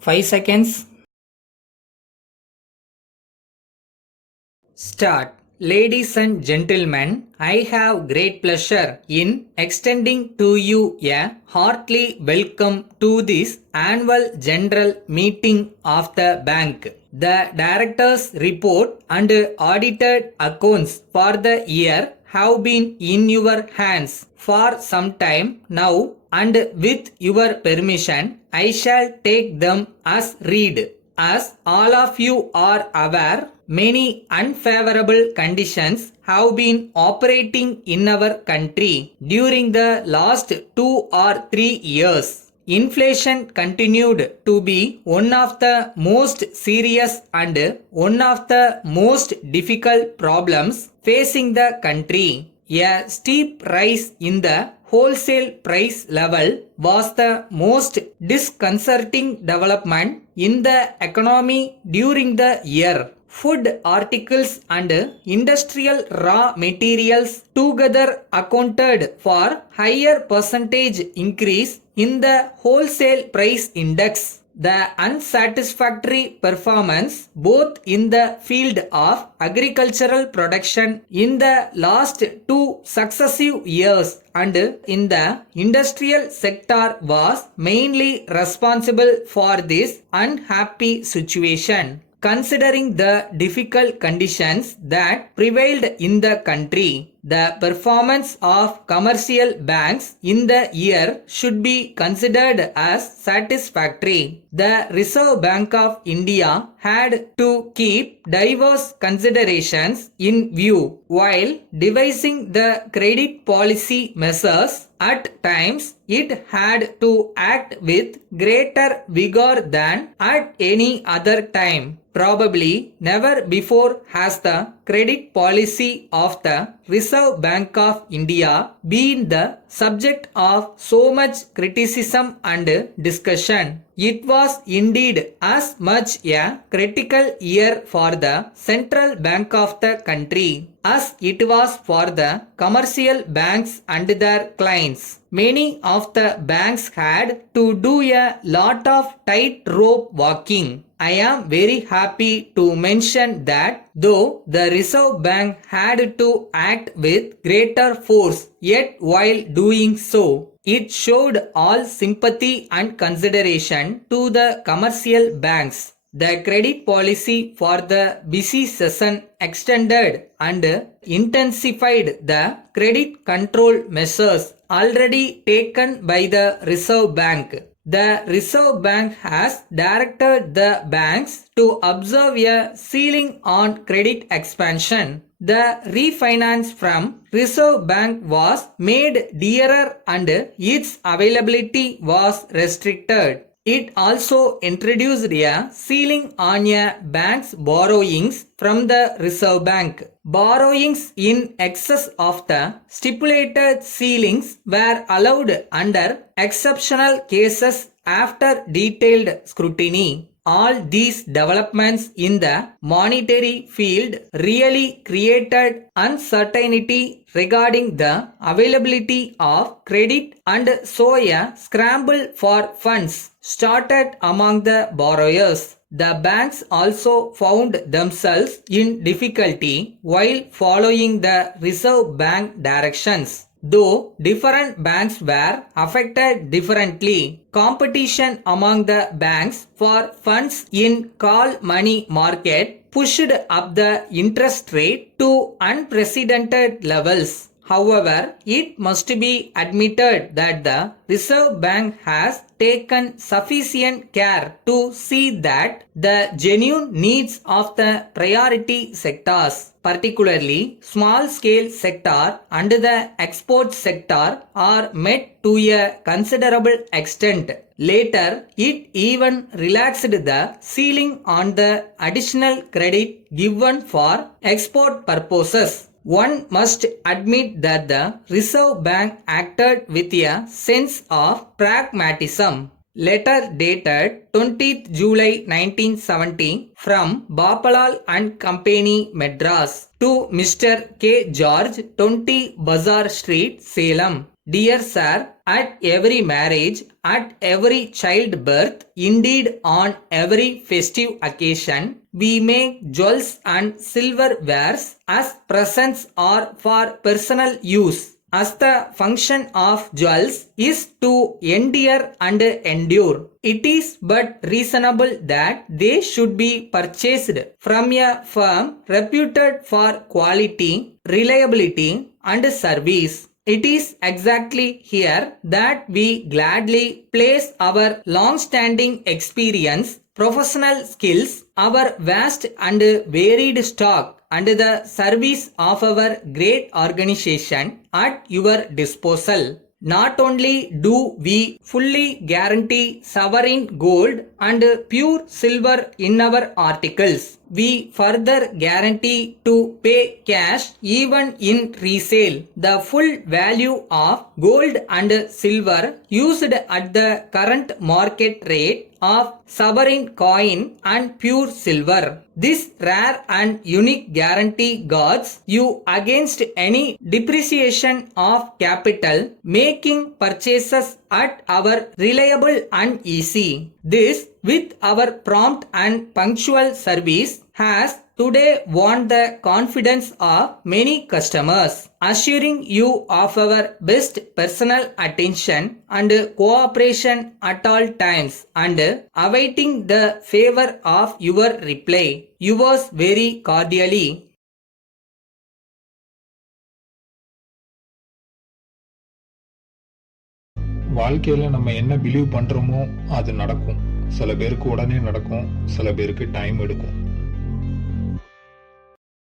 5 seconds. Start. Ladies and gentlemen, I have great pleasure in extending to you a heartily welcome to this annual general meeting of the bank. The director's report and audited accounts for the year have been in your hands for some time now, and with your permission, I shall take them as read. As all of you are aware, many unfavorable conditions have been operating in our country during the last 2 or 3 years. Inflation continued to be one of the most serious and one of the most difficult problems facing the country. A steep rise in the wholesale price level was the most disconcerting development in the economy during the year. Food articles and industrial raw materials together accounted for higher percentage increase in the wholesale price index. The unsatisfactory performance both in the field of agricultural production in the last 2 successive years and in the industrial sector was mainly responsible for this unhappy situation. Considering the difficult conditions that prevailed in the country, the performance of commercial banks in the year should be considered as satisfactory. The Reserve Bank of India had to keep diverse considerations in view while devising the credit policy measures. At times, it had to act with greater vigor than at any other time. Probably never before has the credit policy of the Reserve Bank of India been the subject of so much criticism and discussion. It was indeed as much a critical year for the central bank of the country as it was for the commercial banks and their clients. Many of the banks had to do a lot of tightrope walking. I am very happy to mention that though the Reserve Bank had to act with greater force, yet while doing so, it showed all sympathy and consideration to the commercial banks. The credit policy for the busy season extended and intensified the credit control measures already taken by the Reserve Bank. The Reserve Bank has directed the banks to observe a ceiling on credit expansion. The refinance from Reserve Bank was made dearer and its availability was restricted. It also introduced a ceiling on a bank's borrowings from the Reserve Bank. Borrowings in excess of the stipulated ceilings were allowed under exceptional cases after detailed scrutiny. All these developments in the monetary field really created uncertainty regarding the availability of credit, and so a scramble for funds started among the borrowers. The banks also found themselves in difficulty while following the Reserve Bank directions. Though different banks were affected differently, competition among the banks for funds in call money market pushed up the interest rate to unprecedented levels. However, it must be admitted that the Reserve Bank has taken sufficient care to see that the genuine needs of the priority sectors, particularly small-scale sector and the export sector, are met to a considerable extent. Later, it even relaxed the ceiling on the additional credit given for export purposes. One must admit that the Reserve Bank acted with a sense of pragmatism. Letter dated 20th July 1970 from Bapalal and Company, Madras, to Mr. K. George, 20 Bazaar Street, Salem. Dear Sir, at every marriage at every childbirth. Indeed, on every festive occasion, we make jewels and silverwares as presents or for personal use. As the function of jewels is to endure and endure, it is but reasonable that they should be purchased from a firm reputed for quality, reliability, and service. It is exactly here that we gladly place our long-standing experience, professional skills, our vast and varied stock, and the service of our great organization at your disposal. Not only do we fully guarantee sovereign gold and pure silver in our articles, we further guarantee to pay cash even in resale the full value of gold and silver used at the current market rate of sovereign coin and pure silver. This rare and unique guarantee guards you against any depreciation of capital, making purchases at our reliable and easy. This, with our prompt and punctual service, has today won the confidence of many customers, assuring you of our best personal attention and cooperation at all times and awaiting the favor of your reply. Yours very cordially. வாழ்க்கையில நம்ம என்ன believe பண்றோமோ அது நடக்கும். சில பேருக்கு உடனே நடக்கும், சில பேருக்கு டைம் எடுக்கும்.